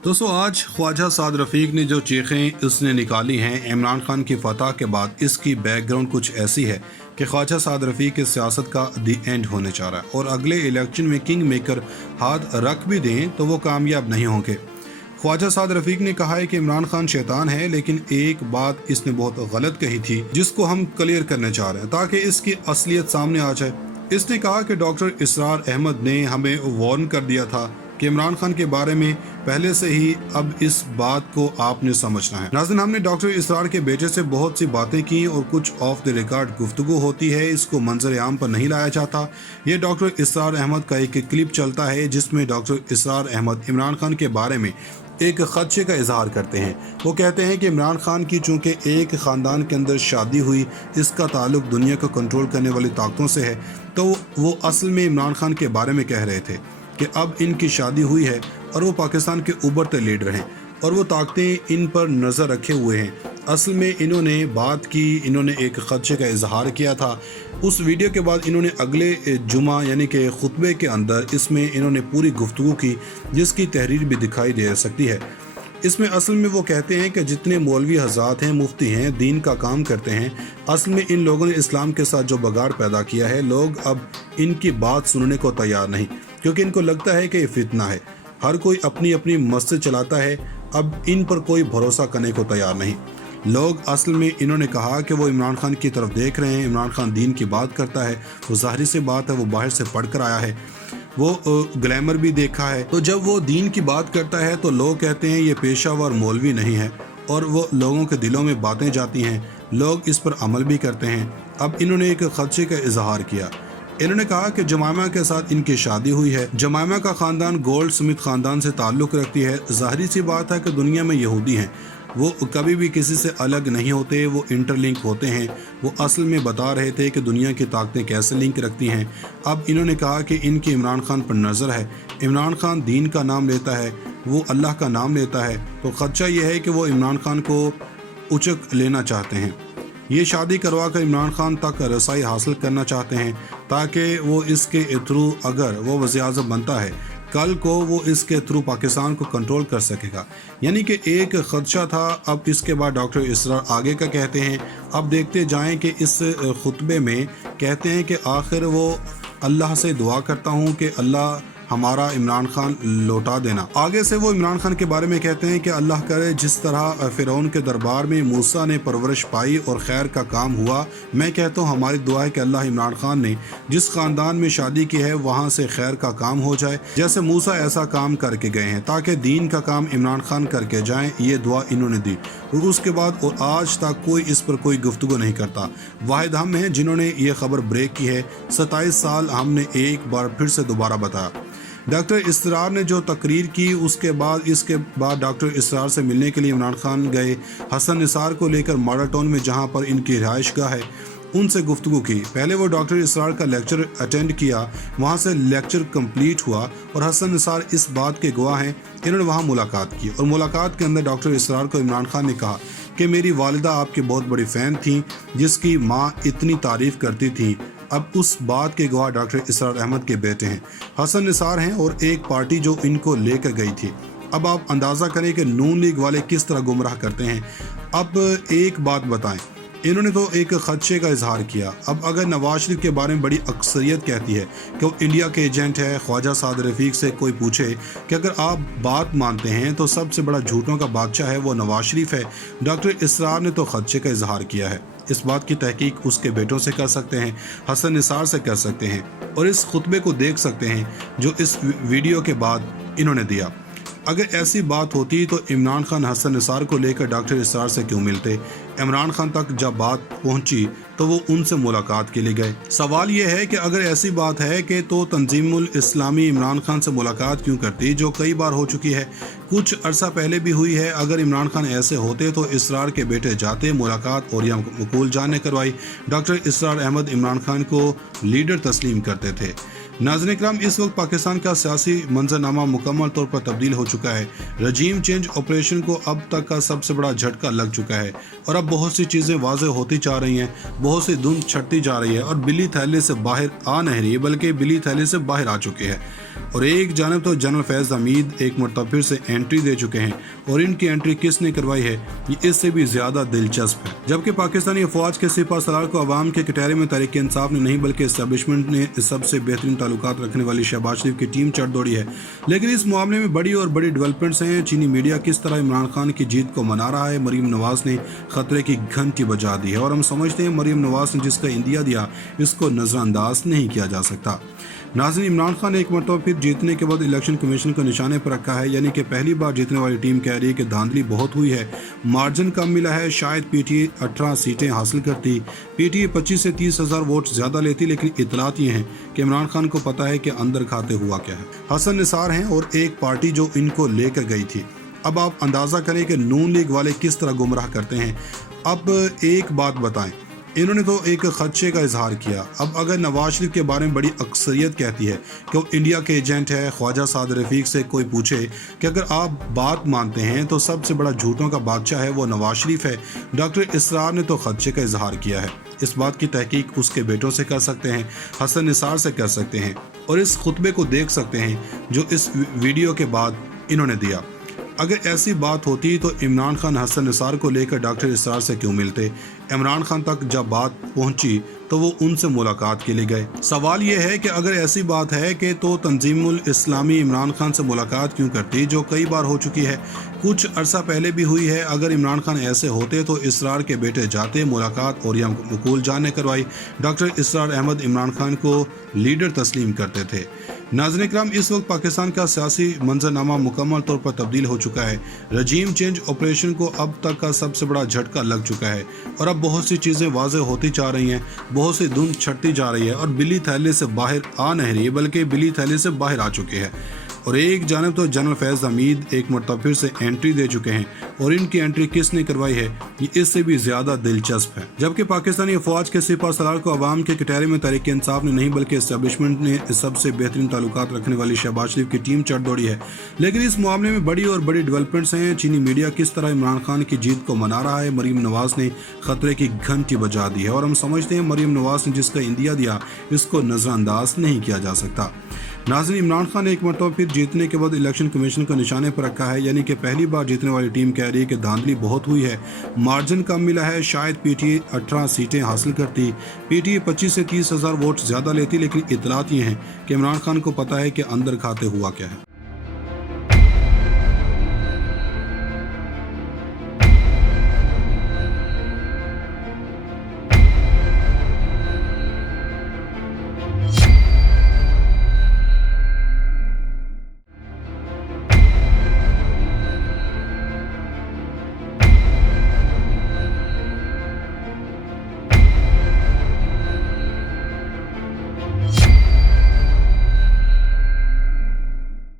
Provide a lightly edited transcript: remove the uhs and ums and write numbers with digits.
दोस्तों, आज ख्वाजा साद रफ़ीक ने जो चीखें उसने निकाली हैं इमरान खान की फतह के बाद, इसकी बैकग्राउंड कुछ ऐसी है कि ख्वाजा साद रफ़ीक की सियासत का दी एंड होने जा रहा है और अगले इलेक्शन में किंग मेकर हाथ रख भी दें तो वो कामयाब नहीं होंगे। ख्वाजा साद रफ़ीक ने कहा है कि इमरान खान शैतान है, लेकिन एक बात इसने बहुत गलत कही थी जिसको हम क्लियर करने चाह रहे हैं ताकि इसकी असलियत सामने आ जाए। इसने कहा कि डॉक्टर इसरार अहमद ने हमें वार्न कर दिया था कि इमरान खान के बारे में पहले से ही, अब इस बात को आपने समझना है। नाज़रीन, हमने डॉक्टर इसरार के बेटे से बहुत सी बातें की और कुछ ऑफ द रिकॉर्ड गुफ्तगू होती है, इसको मंजर आम पर नहीं लाया जाता। ये डॉक्टर इसरार अहमद का एक क्लिप चलता है जिसमें डॉक्टर इसरार अहमद इमरान खान के बारे में एक खदशे का इजहार करते हैं। वो कहते हैं कि इमरान खान की चूँकि एक ख़ानदान के अंदर शादी हुई, इसका ताल्लुक दुनिया को कंट्रोल करने वाली ताकतों से है, तो वो असल में इमरान खान के बारे में कह रहे थे कि अब इनकी शादी हुई है और वो पाकिस्तान के उभरते लीडर हैं और वो ताकतें इन पर नज़र रखे हुए हैं। असल में इन्होंने बात की, इन्होंने एक खदशे का इजहार किया था। उस वीडियो के बाद इन्होंने अगले जुमा यानी कि खुतबे के अंदर इसमें इन्होंने पूरी गुफ्तगू की जिसकी तहरीर भी दिखाई दे सकती है। इसमें असल में वो कहते हैं कि जितने मौलवी हज़रात हैं, मुफ्ती हैं, दीन का काम करते हैं, असल में इन लोगों ने इस्लाम के साथ जो बगाड़ पैदा किया है, लोग अब इनकी बात सुनने को तैयार नहीं, क्योंकि इनको लगता है कि ये फितना है। हर कोई अपनी अपनी मस्जिद चलाता है, अब इन पर कोई भरोसा करने को तैयार नहीं। लोग असल में, इन्होंने कहा कि वो इमरान खान की तरफ देख रहे हैं। इमरान खान दीन की बात करता है, वो ज़ाहिर सी बात है, वो बाहर से पढ़ कर आया है, वो ग्लैमर भी देखा है। तो जब वो दीन की बात करता है तो लोग कहते हैं ये पेशावर मौलवी नहीं है, और वो लोगों के दिलों में बातें जाती हैं, लोग इस पर अमल भी करते हैं। अब इन्होंने एक खदशे का इजहार किया। इन्होंने कहा कि जमाइमा के साथ इनकी शादी हुई है। जमाइमा का ख़ानदान गोल्ड स्मिथ ख़ानदान से ताल्लुक़ रखती है। ज़ाहिर सी बात है कि दुनिया में यहूदी हैं, वो कभी भी किसी से अलग नहीं होते, वो इंटरलिंक होते हैं। वो असल में बता रहे थे कि दुनिया की ताकतें कैसे लिंक रखती हैं। अब इन्होंने कहा कि इनकी इमरान खान पर नज़र है, इमरान खान दीन का नाम लेता है, वो अल्लाह का नाम लेता है, तो खदशा ये है कि वो इमरान खान को उचक लेना चाहते हैं। ये शादी करवा कर इमरान खान तक रसाई हासिल करना चाहते हैं ताकि वो इसके थ्रू, अगर वो वज़ीर-ए-आज़म बनता है, कल को वो इसके थ्रू पाकिस्तान को कंट्रोल कर सकेगा। यानी कि एक खदशा था। अब इसके बाद डॉक्टर इसरार आगे का कहते हैं। अब देखते जाएं कि इस खुतबे में कहते हैं कि आखिर वो अल्लाह से दुआ करता हूँ कि अल्लाह हमारा इमरान खान लौटा देना। आगे से वो इमरान खान के बारे में कहते हैं कि अल्लाह करे जिस तरह फ़िरौन के दरबार में मूसा ने परवरिश पाई और खैर का काम हुआ, मैं कहता हूँ हमारी दुआ है कि अल्लाह इमरान खान ने जिस ख़ानदान में शादी की है वहाँ से खैर का काम हो जाए, जैसे मूसा ऐसा काम करके गए हैं, ताकि दीन का काम इमरान खान करके जाएँ। ये दुआ इन्होंने दी और उसके बाद और आज तक कोई इस पर कोई गुफ्तगू नहीं करता। वाहिद हम हैं जिन्होंने ये खबर ब्रेक की है। 27 साल हमने एक बार फिर से दोबारा बताया। डॉक्टर इसरार ने जो तकरीर की, उसके बाद इसके बाद डॉक्टर इसरार से मिलने के लिए इमरान खान गए। हसन निसार को लेकर मॉडल टाउन में जहां पर इनकी रिहाइश गाह है, उनसे गुफ्तगू की। पहले वो डॉक्टर इसरार का लेक्चर अटेंड किया, वहां से लेक्चर कंप्लीट हुआ और हसन निसार इस बात के गवाह हैं। इन्होंने वहां मुलाकात की और मुलाकात के अंदर डॉक्टर इसरार को इमरान खान ने कहा कि मेरी वालिदा आपकी बहुत बड़ी फ़ैन थी, जिसकी माँ इतनी तारीफ़ करती थी। अब उस बात के गवाह डॉक्टर इसरार अहमद के बेटे हैं, हसन निसार हैं, और एक पार्टी जो इनको लेकर गई थी। अब आप अंदाज़ा करें कि नून लीग वाले किस तरह गुमराह करते हैं। अब एक बात बताएं, इन्होंने तो एक खदशे का इजहार किया। अब अगर नवाज शरीफ के बारे में बड़ी अक्सरियत कहती है कि वो इंडिया के एजेंट है, ख्वाजा साद रफ़ीक से कोई पूछे कि अगर आप बात मानते हैं तो सबसे बड़ा झूठों का बादशाह है वो नवाज शरीफ है। डॉक्टर इसरार ने तो खदशे का इजहार किया है। इस बात की तहकीक उसके बेटों से कर सकते हैं, हसन निसार से कर सकते हैं, और इस खुतबे को देख सकते हैं जो इस वीडियो के बाद इन्होंने दिया। अगर ऐसी बात होती तो इमरान खान हसन निसार को लेकर डॉक्टर इसरार से क्यों मिलते? इमरान खान तक जब बात पहुंची तो वो उनसे मुलाकात के लिए गए। सवाल ये है कि अगर ऐसी बात है कि तो तंजीमुल इस्लामी इमरान खान से मुलाकात क्यों करती, जो कई बार हो चुकी है, कुछ अरसा पहले भी हुई है। अगर इमरान खान ऐसे होते तो इसरार के बेटे जाते, मुलाकात और या मकूल जान ने करवाई। डॉक्टर इसरार अहमद इमरान खान को लीडर तस्लीम करते थे। नाज़रीन इकराम, इस वक्त पाकिस्तान का सियासी मंजरनामा मुकम्मल तौर पर तब्दील हो चुका है। रजीम चेंज ऑपरेशन को अब तक का सबसे बड़ा झटका लग चुका है और अब बहुत सी चीज़ें वाज़ेह होती जा रही हैं, बहुत सी धुंध छटती जा रही है और बिल्ली थैले से बाहर आ नहीं रही है बल्कि बिल्ली थैले से बाहर आ चुके हैं। और एक जानब तो जनरल फैज़ हमीद एक मरतबा फिर से एंट्री दे चुके हैं और इनकी एंट्री किसने करवाई है ये इससे भी ज़्यादा दिलचस्प है। जबकि पाकिस्तानी अफवाज के सिपह सलार को अवाम के कटहरे में तहरीक इंसाफ ने नहीं बल्कि इस्टेब्लिशमेंट ने सबसे बेहतरीन ताल्लुकात रखने वाली शहबाज शरीफ की टीम चढ़ दौड़ी है। लेकिन इस मामले में बड़ी और बड़ी डेवलपमेंट्स हैं। चीनी मीडिया किस तरह इमरान खान की जीत को मना रहा है। मरीम नवाज ने खतरे की घंटी बजा दी है और हम समझते हैं मरीम नवाज ने जिसका इंदिया दिया इसको नज़रअंदाज नहीं किया जा सकता। नाज़रीन, इमरान खान एक मरतबा फिर जीतने के बाद इलेक्शन कमीशन को निशाने पर रखा है, यानी कि पहली बार जीतने वाली टीम कह रही है कि धांधली बहुत हुई है, मार्जिन कम मिला है, शायद पीटीए 18 सीटें हासिल करती, पीटीए 25 से 30 हज़ार वोट ज़्यादा लेती। लेकिन इतलात ये हैं कि इमरान खान को पता है कि अंदर खाते हुआ क्या है। हसन निसार हैं और एक पार्टी जो इनको लेकर गई थी। अब आप अंदाज़ा करें कि नून लीग वाले किस तरह गुमराह करते हैं। अब एक बात बताएं, इन्होंने तो एक खदशे का इजहार किया। अब अगर नवाज शरीफ के बारे में बड़ी अक्सरियत कहती है कि वो इंडिया के एजेंट है, ख्वाजा साद रफीक से कोई पूछे कि अगर आप बात मानते हैं तो सबसे बड़ा झूठों का बादशाह है वो नवाज शरीफ है। डॉक्टर इसरार ने तो खदशे का इजहार किया है। इस बात की तहकीक उसके बेटों से कर सकते हैं, हसन निसार से कर सकते हैं और इस खुतबे को देख सकते हैं जो इस वीडियो के बाद इन्होंने दिया। अगर ऐसी बात होती तो इमरान खान हसन निसार को लेकर डॉक्टर इसरार से क्यों मिलते। इमरान खान तक जब बात पहुंची तो वो उनसे मुलाकात के लिए गए। सवाल ये है कि अगर ऐसी बात है कि तो तंजीमुल इस्लामी इमरान खान से मुलाकात क्यों करती, जो कई बार हो चुकी है, कुछ अरसा पहले भी हुई है। अगर इमरान खान ऐसे होते तो इसरार के बेटे जाते, मुलाकात और या मुकूल जान ने करवाई। डॉक्टर इसरार अहमद इमरान खान को लीडर तस्लीम करते थे। नाज़रीन इकराम, इस वक्त पाकिस्तान का सियासी मंजरनामा मुकम्मल तौर पर तब्दील हो चुका है। रजीम चेंज ऑपरेशन को अब तक का सबसे बड़ा झटका लग चुका है और अब बहुत सी चीज़ें वाज़ेह होती जा रही हैं, बहुत सी धुंध छटती जा रही है और बिल्ली थैले से बाहर आ नहीं रही है बल्कि बिल्ली थैले से बाहर आ चुके हैं। और एक जानब तो जनरल फैज़ हमीद एक मरतबा फिर से एंट्री दे चुके हैं और इनकी एंट्री किसने करवाई है ये इससे भी ज़्यादा दिलचस्प है। जबकि पाकिस्तानी अफवाज के सिपह सलार को अवाम के कटहरे में तहरीक इंसाफ ने नहीं बल्कि इस्टेब्लिशमेंट ने सबसे बेहतरीन ताल्लुकात रखने वाली शहबाज शरीफ की टीम चढ़ दौड़ी है। लेकिन इस मामले में बड़ी और बड़ी डेवलपमेंट्स हैं। चीनी मीडिया किस तरह इमरान खान की जीत को मना रहा है। मरीम नवाज ने खतरे की घंटी बजा दी है और हम समझते हैं मरीम नवाज ने जिसका इंदिया दिया इसको नज़रअंदाज नहीं किया जा सकता। नाज़रीन, इमरान खान एक मरतबा फिर जीतने के बाद इलेक्शन कमीशन को निशाने पर रखा है, यानी कि पहली बार जीतने वाली टीम कह रही है कि धांधली बहुत हुई है, मार्जिन कम मिला है, शायद पीटीए 18 सीटें हासिल करती, पीटीए 25 से 30 हज़ार वोट ज़्यादा लेती। लेकिन इतलात ये हैं कि इमरान खान को पता है कि अंदर खाते हुआ क्या है।